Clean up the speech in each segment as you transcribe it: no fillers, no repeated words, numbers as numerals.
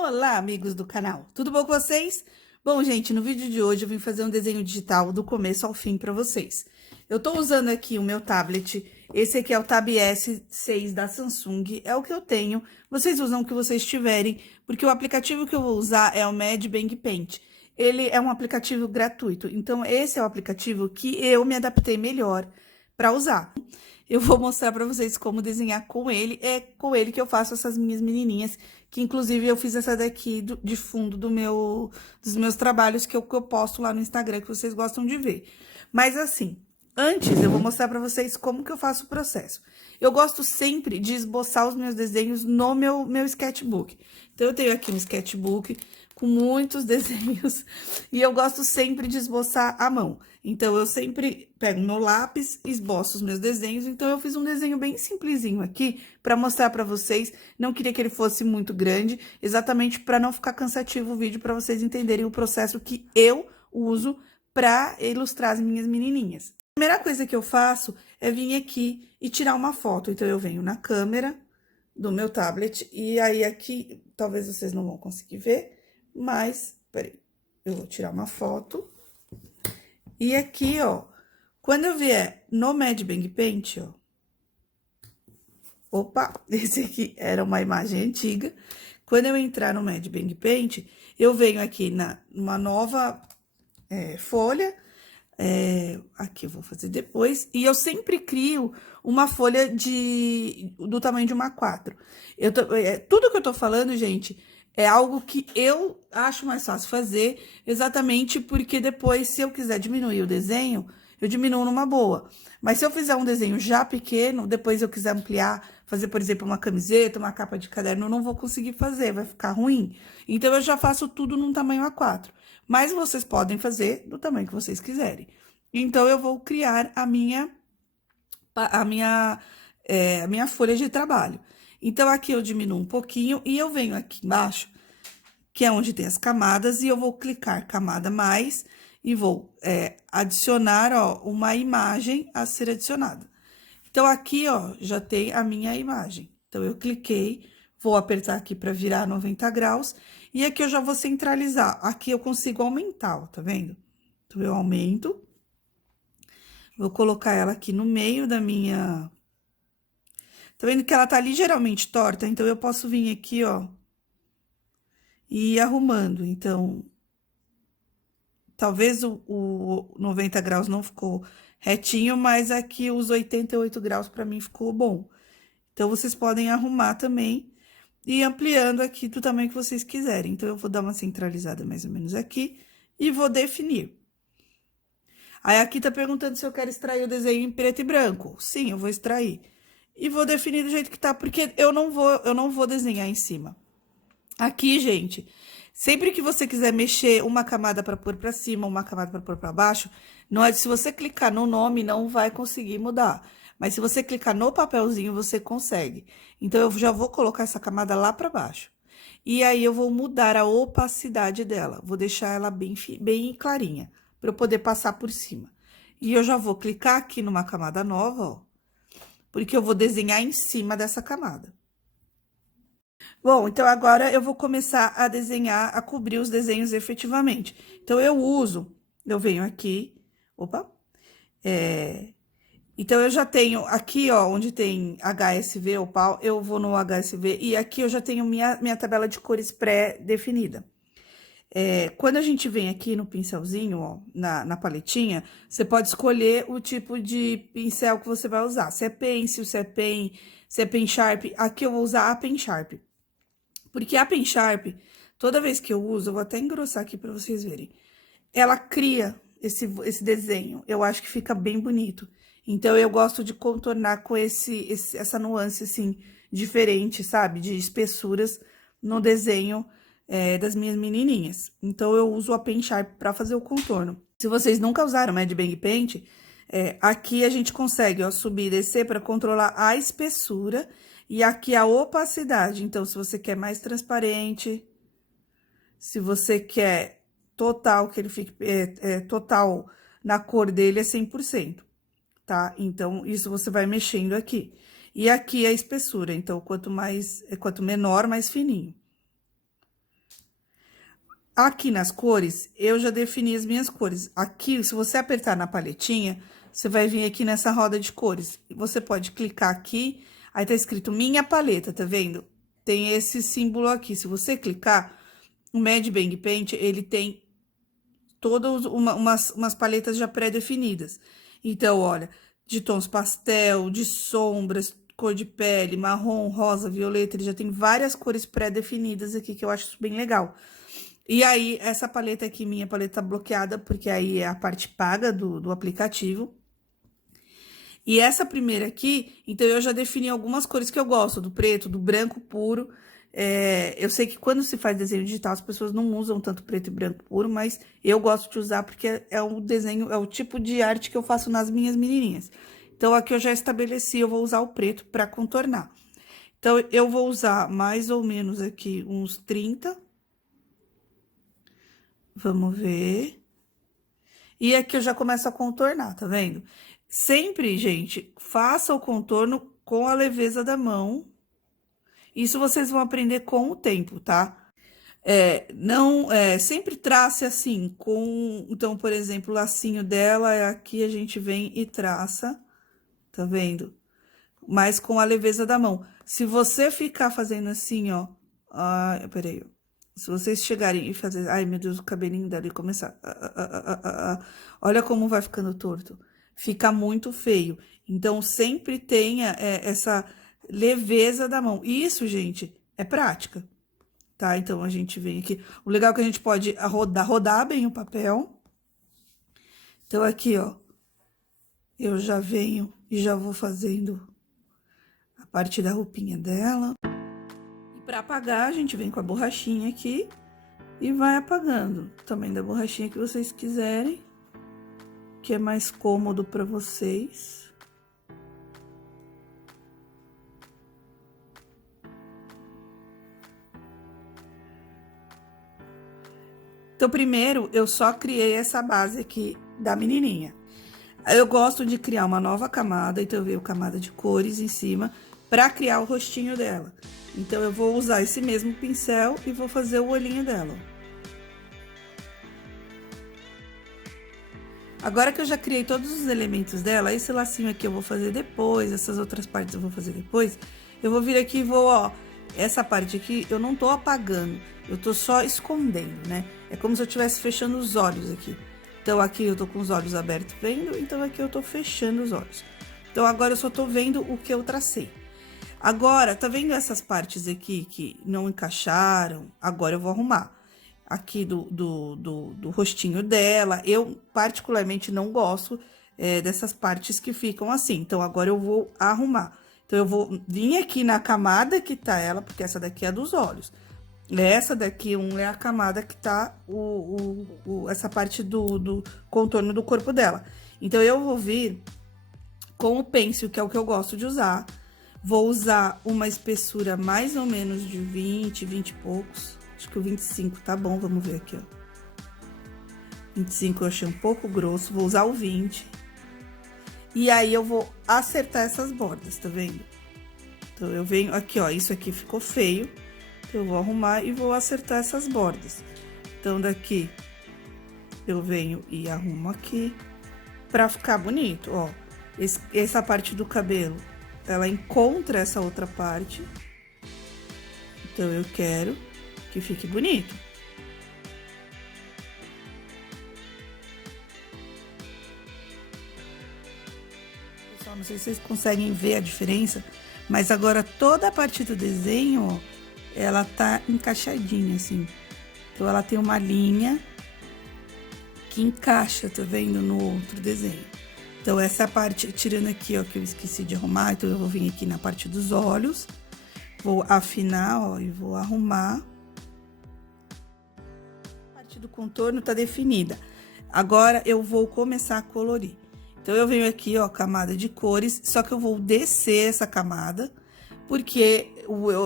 Olá, amigos do canal, tudo bom com vocês? Bom, gente, no vídeo de hoje eu vim fazer um desenho digital do começo ao fim para vocês. Eu tô usando aqui o meu tablet, esse aqui é o Tab S6 da Samsung, é o que eu tenho. Vocês usam o que vocês tiverem, porque o aplicativo que eu vou usar é o Mad Bang Paint. Ele é um aplicativo gratuito, então esse é o aplicativo que eu me adaptei melhor para usar. Eu vou mostrar para vocês como desenhar com ele. É com ele que eu faço essas minhas menininhas, que inclusive eu fiz essa daqui de fundo dos meus trabalhos que eu posto lá no Instagram, que vocês gostam de ver. Mas assim, antes eu vou mostrar para vocês como que eu faço o processo. Eu gosto sempre de esboçar os meus desenhos no meu sketchbook. Então, eu tenho aqui um sketchbook com muitos desenhos e eu gosto sempre de esboçar à mão. Então, eu sempre pego meu lápis, esboço os meus desenhos. Então, eu fiz um desenho bem simplesinho aqui para mostrar para vocês. Não queria que ele fosse muito grande, exatamente para não ficar cansativo o vídeo, para vocês entenderem o processo que eu uso para ilustrar as minhas menininhas. A primeira coisa que eu faço é vir aqui e tirar uma foto. Então, eu venho na câmera do meu tablet e aí aqui, talvez vocês não vão conseguir ver, mas, peraí, eu vou tirar uma foto. E aqui, ó, quando eu vier no Mad Bang Paint, ó, opa, esse aqui era uma imagem antiga. Quando eu entrar no Mad Bang Paint, eu venho aqui numa nova folha. Aqui eu vou fazer depois, e eu sempre crio uma folha do tamanho de uma A4. Tudo que eu tô falando, gente, é algo que eu acho mais fácil fazer, exatamente porque depois, se eu quiser diminuir o desenho, eu diminuo numa boa. Mas se eu fizer um desenho já pequeno, depois eu quiser ampliar, fazer, por exemplo, uma camiseta, uma capa de caderno, eu não vou conseguir fazer, vai ficar ruim. Então, eu já faço tudo num tamanho A4. Mas vocês podem fazer do tamanho que vocês quiserem. Então, eu vou criar a minha folha de trabalho. Então, aqui eu diminuo um pouquinho e eu venho aqui embaixo, que é onde tem as camadas, e eu vou clicar camada mais e vou adicionar, ó, uma imagem a ser adicionada. Então, aqui, ó, já tem a minha imagem. Então, eu cliquei, vou apertar aqui para virar 90 graus, e aqui eu já vou centralizar. Aqui eu consigo aumentar, ó, tá vendo? Então, eu aumento. Vou colocar ela aqui no meio da minha... Tá vendo que ela tá ligeiramente torta? Então, eu posso vir aqui, ó, e ir arrumando. Então, talvez o 90 graus não ficou retinho, mas aqui os 88 graus para mim ficou bom. Então, vocês podem arrumar também e ir ampliando aqui do tamanho que vocês quiserem. Então, eu vou dar uma centralizada mais ou menos aqui e vou definir. Aí, aqui tá perguntando se eu quero extrair o desenho em preto e branco. Sim, eu vou extrair. E vou definir do jeito que tá, porque eu não vou desenhar em cima. Aqui, gente, sempre que você quiser mexer uma camada para pôr para cima, uma camada para pôr para baixo, não é, se você clicar no nome, não vai conseguir mudar. Mas se você clicar no papelzinho, você consegue. Então, eu já vou colocar essa camada lá para baixo. E aí, eu vou mudar a opacidade dela. Vou deixar ela bem clarinha, para eu poder passar por cima. E eu já vou clicar aqui numa camada nova, ó, porque eu vou desenhar em cima dessa camada. Bom, então agora eu vou começar a desenhar, a cobrir os desenhos efetivamente. Então, eu venho aqui, opa, então, eu já tenho aqui, ó, onde tem HSV, opal, eu vou no HSV, e aqui eu já tenho minha tabela de cores pré-definida. Quando a gente vem aqui no pincelzinho, ó, na paletinha, você pode escolher o tipo de pincel que você vai usar. Se é pencil, se é pen sharp. Aqui eu vou usar a pen sharp. Porque a pen sharp, toda vez que eu uso, eu vou até engrossar aqui pra vocês verem. Ela cria esse desenho. Eu acho que fica bem bonito. Então, eu gosto de contornar com essa nuance, assim, diferente, sabe? De espessuras no desenho das minhas menininhas. Então, eu uso a Pen Sharp para fazer o contorno. Se vocês nunca usaram Mad Bang Paint, aqui a gente consegue, ó, subir e descer para controlar a espessura e aqui a opacidade. Então, se você quer mais transparente, se você quer total, que ele fique total na cor dele, é 100%, tá? Então, isso você vai mexendo aqui. E aqui a espessura, então, quanto menor, mais fininho. Aqui nas cores, eu já defini as minhas cores. Aqui, se você apertar na paletinha, você vai vir aqui nessa roda de cores. Você pode clicar aqui, aí tá escrito minha paleta, tá vendo? Tem esse símbolo aqui. Se você clicar, o Mad Bang Paint, ele tem todas umas paletas já pré-definidas. Então, olha, de tons pastel, de sombras, cor de pele, marrom, rosa, violeta, ele já tem várias cores pré-definidas aqui, que eu acho bem legal. E aí, essa paleta aqui, minha paleta tá bloqueada, porque aí é a parte paga do aplicativo. E essa primeira aqui, então, eu já defini algumas cores que eu gosto, do preto, do branco puro. Eu sei que quando se faz desenho digital, as pessoas não usam tanto preto e branco puro, mas eu gosto de usar porque é o desenho, é o tipo de arte que eu faço nas minhas menininhas. Então, aqui eu já estabeleci, eu vou usar o preto para contornar. Então, eu vou usar mais ou menos aqui uns 30. Vamos ver. E aqui eu já começo a contornar, tá vendo? Sempre, gente, faça o contorno com a leveza da mão. Isso vocês vão aprender com o tempo, tá? Sempre trace assim, então, por exemplo, o lacinho dela, aqui a gente vem e traça, tá vendo? Mas com a leveza da mão. Se você ficar fazendo assim, ó, peraí, se vocês chegarem e fazer, ai meu Deus, o cabelinho dali começar, olha como vai ficando torto, fica muito feio. Então, sempre tenha essa leveza da mão. Isso, gente, é prática, tá? Então, a gente vem aqui, o legal é que a gente pode rodar bem o papel. Então, aqui, ó, eu já venho e já vou fazendo a parte da roupinha dela. Para apagar, a gente vem com a borrachinha aqui e vai apagando. O tamanho da borrachinha que vocês quiserem, que é mais cômodo para vocês. Então, primeiro, eu só criei essa base aqui da menininha. Eu gosto de criar uma nova camada, então eu venho camada de cores em cima para criar o rostinho dela. Então, eu vou usar esse mesmo pincel e vou fazer o olhinho dela. Agora que eu já criei todos os elementos dela, esse lacinho aqui eu vou fazer depois, essas outras partes eu vou fazer depois. Eu vou vir aqui e vou, ó, essa parte aqui eu não tô apagando, eu tô só escondendo, né? É como se eu estivesse fechando os olhos aqui. Então, aqui eu tô com os olhos abertos vendo, então aqui eu tô fechando os olhos. Então, agora eu só tô vendo o que eu tracei. Agora, tá vendo essas partes aqui que não encaixaram? Agora eu vou arrumar. Aqui do rostinho dela, eu particularmente não gosto dessas partes que ficam assim. Então, agora eu vou arrumar. Então, eu vou vir aqui na camada que tá ela, porque essa daqui é a dos olhos. Essa daqui é a camada que tá essa parte do contorno do corpo dela. Então, eu vou vir com o pêncil, que é o que eu gosto de usar. Vou usar uma espessura mais ou menos de 20 e poucos. Acho que o 25 tá bom, vamos ver aqui, ó. 25 eu achei um pouco grosso, vou usar o 20. E aí, eu vou acertar essas bordas, tá vendo? Então, eu venho aqui, ó, isso aqui ficou feio. Eu vou arrumar e vou acertar essas bordas. Então, daqui, eu venho e arrumo aqui pra ficar bonito, ó. Essa parte do cabelo, ela encontra essa outra parte. Então, eu quero que fique bonito. Pessoal, não sei se vocês conseguem ver a diferença, mas agora toda a parte do desenho, ó, ela tá encaixadinha, assim. Então, ela tem uma linha que encaixa, tá vendo? No outro desenho. Então, essa parte, tirando aqui, ó, que eu esqueci de arrumar, então, eu vou vir aqui na parte dos olhos, vou afinar, ó, e vou arrumar. A parte do contorno tá definida. Agora, eu vou começar a colorir. Então, eu venho aqui, ó, camada de cores, só que eu vou descer essa camada, porque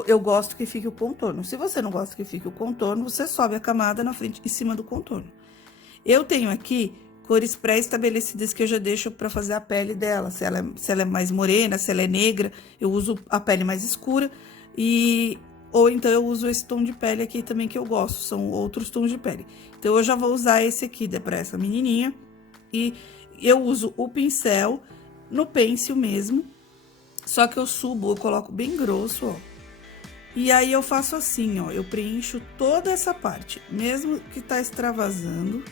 eu gosto que fique o contorno. Se você não gosta que fique o contorno, você sobe a camada na frente, em cima do contorno. Eu tenho aqui cores pré-estabelecidas que eu já deixo para fazer a pele dela. Se ela é mais morena, se ela é negra, eu uso a pele mais escura. E ou então eu uso esse tom de pele aqui também que eu gosto, são outros tons de pele. Então, eu já vou usar esse aqui para essa menininha, e eu uso o pincel no pêncil mesmo, só que eu subo, eu coloco bem grosso, ó. E aí, eu faço assim, ó, eu preencho toda essa parte, mesmo que tá extravasando.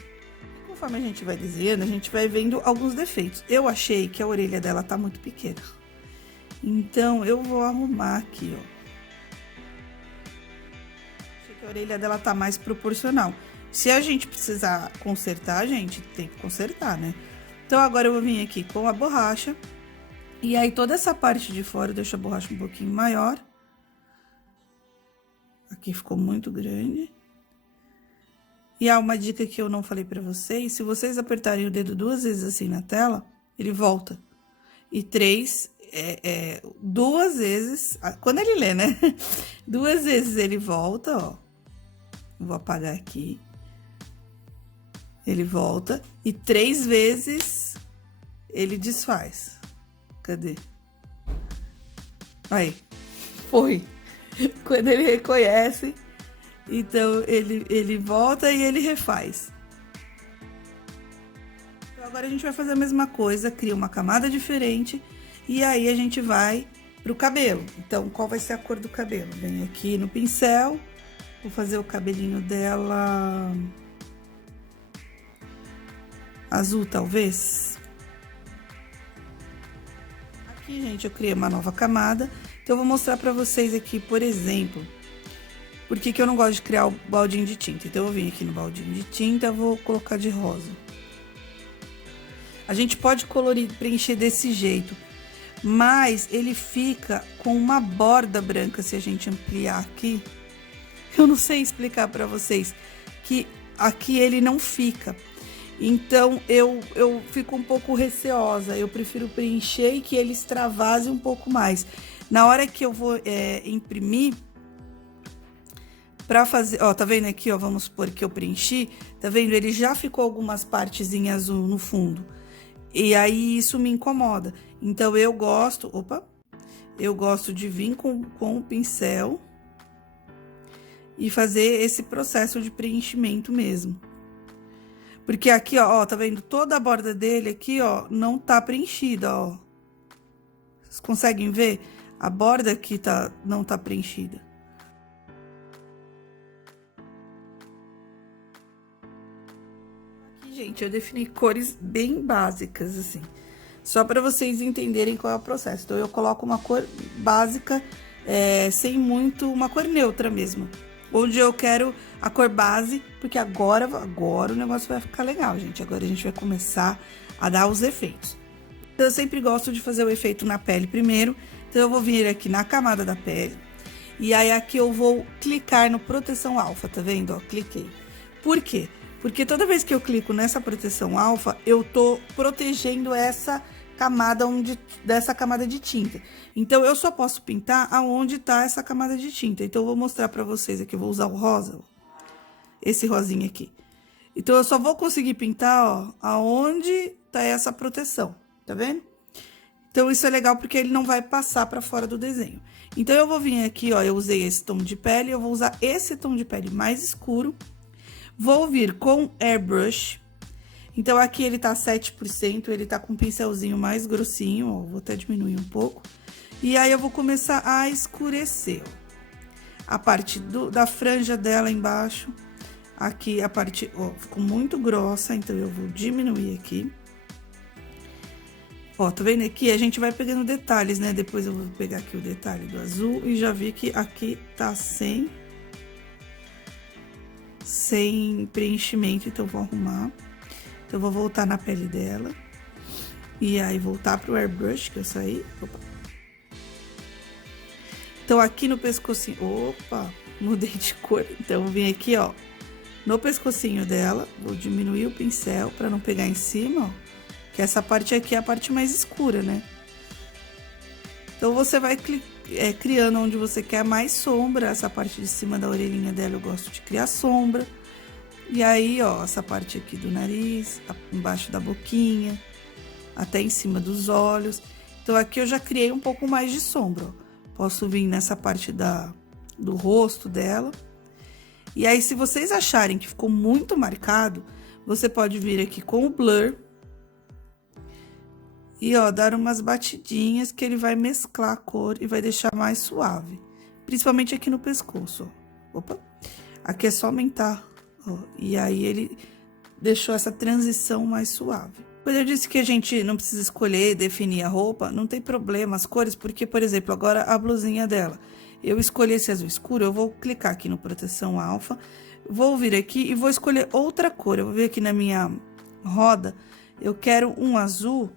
Conforme a gente vai desenhando, a gente vai vendo alguns defeitos. Eu achei que a orelha dela tá muito pequena, então, eu vou arrumar aqui, ó. Achei que a orelha dela tá mais proporcional. Se a gente precisar consertar, a gente tem que consertar, né? Então, agora eu vou vir aqui com a borracha. E aí, toda essa parte de fora, eu deixo a borracha um pouquinho maior. Aqui ficou muito grande. E há uma dica que eu não falei pra vocês. Se vocês apertarem o dedo 2 vezes assim na tela, ele volta. E 3, 2 vezes... Quando ele lê, né? 2 vezes ele volta, ó. Vou apagar aqui. Ele volta. E 3 vezes ele desfaz. Cadê? Aí. Foi. Quando ele reconhece, então ele volta e ele refaz. Então, agora a gente vai fazer a mesma coisa, cria uma camada diferente e aí a gente vai pro cabelo. Então, qual vai ser a cor do cabelo? Vem aqui no pincel, vou fazer o cabelinho dela azul, talvez. Aqui, gente, eu criei uma nova camada. Então, eu vou mostrar pra vocês aqui, por exemplo, por que eu não gosto de criar o baldinho de tinta. Então, eu vim aqui no baldinho de tinta, vou colocar de rosa. A gente pode colorir, preencher desse jeito, mas ele fica com uma borda branca se a gente ampliar aqui. Eu não sei explicar pra vocês que aqui ele não fica. Então, eu fico um pouco receosa, eu prefiro preencher e que ele extravase um pouco mais. Na hora que eu vou imprimir, pra fazer... Ó, tá vendo aqui, ó, vamos supor que eu preenchi, tá vendo? Ele já ficou algumas partes em azul no fundo. E aí, isso me incomoda. Então, eu gosto... Opa! Eu gosto de vir com o pincel e fazer esse processo de preenchimento mesmo. Porque aqui, ó, tá vendo? Toda a borda dele aqui, ó, não tá preenchida, ó. Vocês conseguem ver? A borda aqui não tá preenchida. Aqui, gente, eu defini cores bem básicas, assim. Só para vocês entenderem qual é o processo. Então, eu coloco uma cor básica, sem muito... Uma cor neutra mesmo. Onde eu quero a cor base, porque agora o negócio vai ficar legal, gente. Agora a gente vai começar a dar os efeitos. Então, eu sempre gosto de fazer o efeito na pele primeiro. Então, eu vou vir aqui na camada da pele. E aí, aqui eu vou clicar no proteção alfa, tá vendo? Ó, cliquei. Por quê? Porque toda vez que eu clico nessa proteção alfa, eu tô protegendo essa camada dessa camada de tinta. Então, eu só posso pintar aonde tá essa camada de tinta. Então, eu vou mostrar pra vocês aqui, eu vou usar o rosa, ó, esse rosinha aqui. Então, eu só vou conseguir pintar, ó, aonde tá essa proteção, tá vendo? Então, isso é legal porque ele não vai passar pra fora do desenho. Então, eu vou vir aqui, ó, eu usei esse tom de pele, eu vou usar esse tom de pele mais escuro. Vou vir com airbrush. Então, aqui ele tá 7%, ele tá com um pincelzinho mais grossinho, ó, vou até diminuir um pouco. E aí, eu vou começar a escurecer, ó, a parte da franja dela embaixo. Aqui, a parte, ó, ficou muito grossa, então eu vou diminuir aqui. Ó, tá vendo aqui? A gente vai pegando detalhes, né? Depois eu vou pegar aqui o detalhe do azul e já vi que aqui tá sem preenchimento, então eu vou arrumar. Então, eu vou voltar na pele dela. E aí, voltar pro airbrush que eu saí. Opa. Então, aqui no pescocinho... Opa! Mudei de cor. Então, eu vim aqui, ó, no pescocinho dela. Vou diminuir o pincel pra não pegar em cima, ó. Que essa parte aqui é a parte mais escura, né? Então, você vai criando onde você quer mais sombra. Essa parte de cima da orelhinha dela eu gosto de criar sombra. E aí, ó, essa parte aqui do nariz, embaixo da boquinha, até em cima dos olhos. Então, aqui eu já criei um pouco mais de sombra, ó. Posso vir nessa parte do rosto dela. E aí, se vocês acharem que ficou muito marcado, você pode vir aqui com o blur e, ó, dar umas batidinhas que ele vai mesclar a cor e vai deixar mais suave. Principalmente aqui no pescoço, ó. Opa! Aqui é só aumentar, ó. E aí, ele deixou essa transição mais suave. Quando eu disse que a gente não precisa escolher, definir a roupa, não tem problema as cores, porque, por exemplo, agora a blusinha dela, eu escolhi esse azul escuro, eu vou clicar aqui no proteção alfa, vou vir aqui e vou escolher outra cor. Eu vou vir aqui na minha roda, eu quero um azul,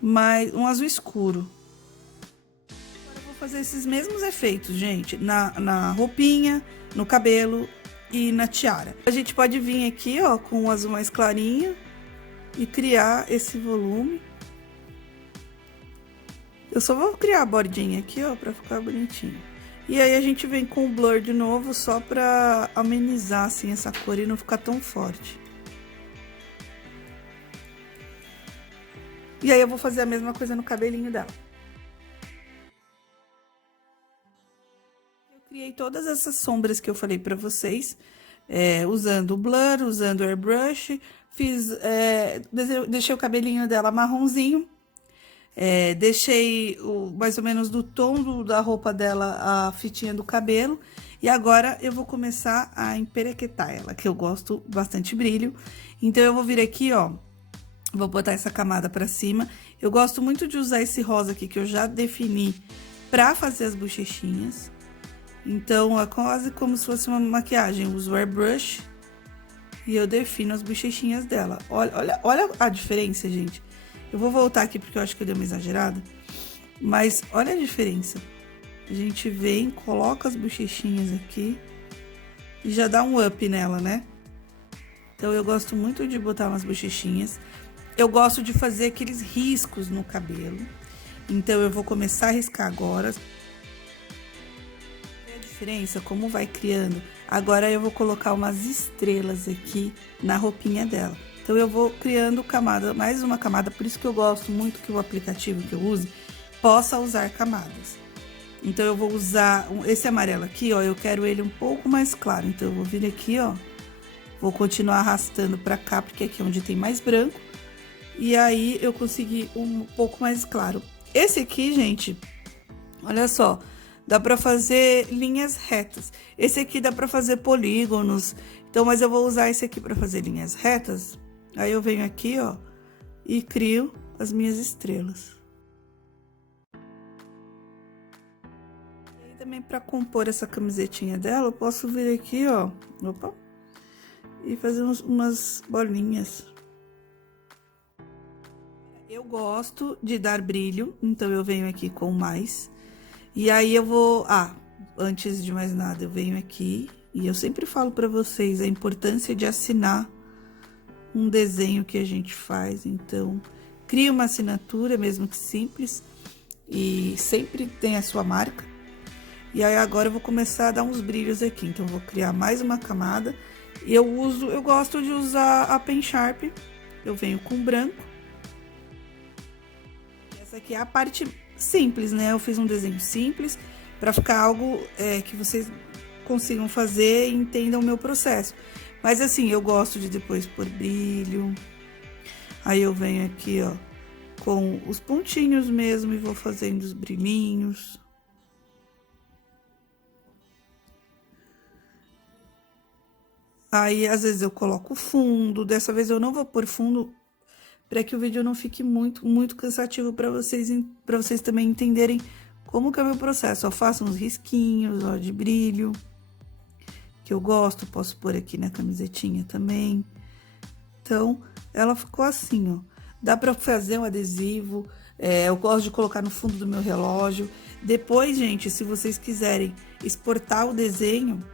mas um azul escuro. Agora eu vou fazer esses mesmos efeitos, gente, na roupinha, no cabelo e na tiara. A gente pode vir aqui, ó, com o azul mais clarinho e criar esse volume. Eu só vou criar a bordinha aqui, ó, pra ficar bonitinho. E aí, a gente vem com o blur de novo, só pra amenizar, assim, essa cor e não ficar tão forte. E aí, eu vou fazer a mesma coisa no cabelinho dela. Eu criei todas essas sombras que eu falei pra vocês, usando o blur, usando o airbrush. Deixei o cabelinho dela marronzinho. Deixei mais ou menos do tom da roupa dela a fitinha do cabelo. E agora eu vou começar a emperequetar ela, que eu gosto bastante brilho. Então, eu vou vir aqui, ó, vou botar essa camada pra cima. Eu gosto muito de usar esse rosa aqui, que eu já defini, pra fazer as bochechinhas. Então, é quase como se fosse uma maquiagem. Eu uso o airbrush e eu defino as bochechinhas dela. Olha a diferença, gente. Eu vou voltar aqui porque eu acho que eu dei uma exagerada. Mas olha a diferença. A gente vem, coloca as bochechinhas aqui e já dá um up nela, né? Então, eu gosto muito de botar umas bochechinhas. Eu gosto de fazer aqueles riscos no cabelo. Então, eu vou começar a riscar agora. Olha a diferença, como vai criando. Agora, eu vou colocar umas estrelas aqui na roupinha dela. Então, eu vou criando camada, mais uma camada, por isso que eu gosto muito que o aplicativo que eu use possa usar camadas. Então, eu vou usar esse amarelo aqui, ó, eu quero ele um pouco mais claro. Então, eu vou vir aqui, ó, vou continuar arrastando pra cá, porque aqui é onde tem mais branco. E aí, eu consegui um pouco mais claro. Esse aqui, gente, olha só, dá pra fazer linhas retas. Esse aqui dá pra fazer polígonos. Então, mas eu vou usar esse aqui pra fazer linhas retas. Aí, eu venho aqui, ó, e crio as minhas estrelas. E aí, também, pra compor essa camisetinha dela, eu posso vir aqui, ó, opa, e fazer umas bolinhas. Eu gosto de dar brilho, então eu venho aqui com mais. E aí, eu vou... antes de mais nada, eu venho aqui e eu sempre falo pra vocês a importância de assinar um desenho que a gente faz. Então, cria uma assinatura, mesmo que simples, e sempre tem a sua marca. E aí, agora eu vou começar a dar uns brilhos aqui. Então, eu vou criar mais uma camada. E eu gosto de usar a Pen Sharp. Eu venho com branco. Essa aqui é a parte simples, né? Eu fiz um desenho simples para ficar algo que vocês consigam fazer e entendam o meu processo. Mas assim, eu gosto de depois pôr brilho. Aí eu venho aqui, ó, com os pontinhos mesmo e vou fazendo os brilhinhos. Aí, às vezes, eu coloco fundo. Dessa vez, eu não vou pôr fundo para que o vídeo não fique muito cansativo para vocês também entenderem como que é o meu processo. Eu faço uns risquinhos, ó, de brilho, que eu gosto. Posso pôr aqui na camisetinha também. Então, ela ficou assim, ó. Dá para fazer um adesivo. Eu gosto de colocar no fundo do meu relógio. Depois, gente, se vocês quiserem exportar o desenho,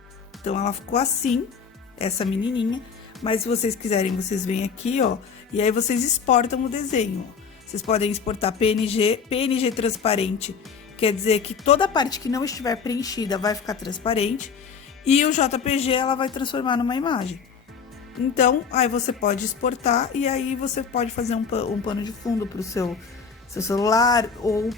então ela ficou assim, essa menininha. Mas se vocês quiserem, vocês vêm aqui, ó, e aí vocês exportam o desenho, ó. Vocês podem exportar PNG transparente, quer dizer que toda a parte que não estiver preenchida vai ficar transparente, e o JPG ela vai transformar numa imagem. Então, aí você pode exportar, e aí você pode fazer um pano de fundo para o seu celular, ou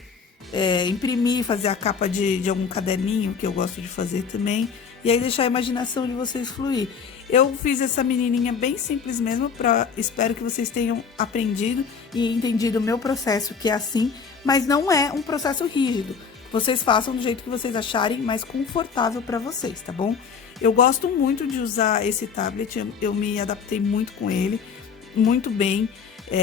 imprimir, fazer a capa de algum caderninho, que eu gosto de fazer também. E aí deixar a imaginação de vocês fluir. Eu fiz essa menininha bem simples mesmo, espero que vocês tenham aprendido e entendido o meu processo, que é assim, mas não é um processo rígido. Vocês façam do jeito que vocês acharem mais confortável para vocês, tá bom? Eu gosto muito de usar esse tablet, eu me adaptei muito com ele, muito bem,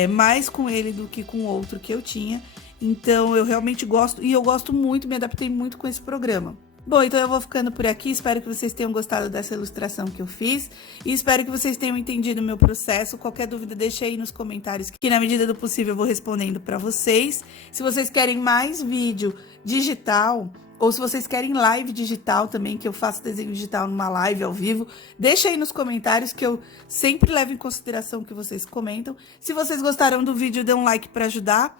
mais com ele do que com outro que eu tinha. Então, eu realmente gosto, e eu gosto muito, me adaptei muito com esse programa. Bom, então eu vou ficando por aqui, espero que vocês tenham gostado dessa ilustração que eu fiz e espero que vocês tenham entendido o meu processo. Qualquer dúvida, deixa aí nos comentários que na medida do possível eu vou respondendo para vocês. Se vocês querem mais vídeo digital ou se vocês querem live digital também, que eu faço desenho digital numa live ao vivo, deixa aí nos comentários que eu sempre levo em consideração o que vocês comentam. Se vocês gostaram do vídeo, dê um like para ajudar.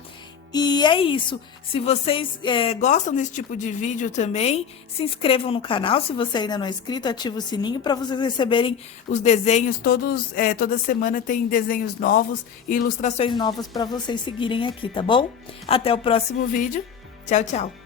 E é isso, se vocês gostam desse tipo de vídeo também, se inscrevam no canal, se você ainda não é inscrito, ativa o sininho para vocês receberem os desenhos, toda semana tem desenhos novos e ilustrações novas para vocês seguirem aqui, tá bom? Até o próximo vídeo, tchau, tchau!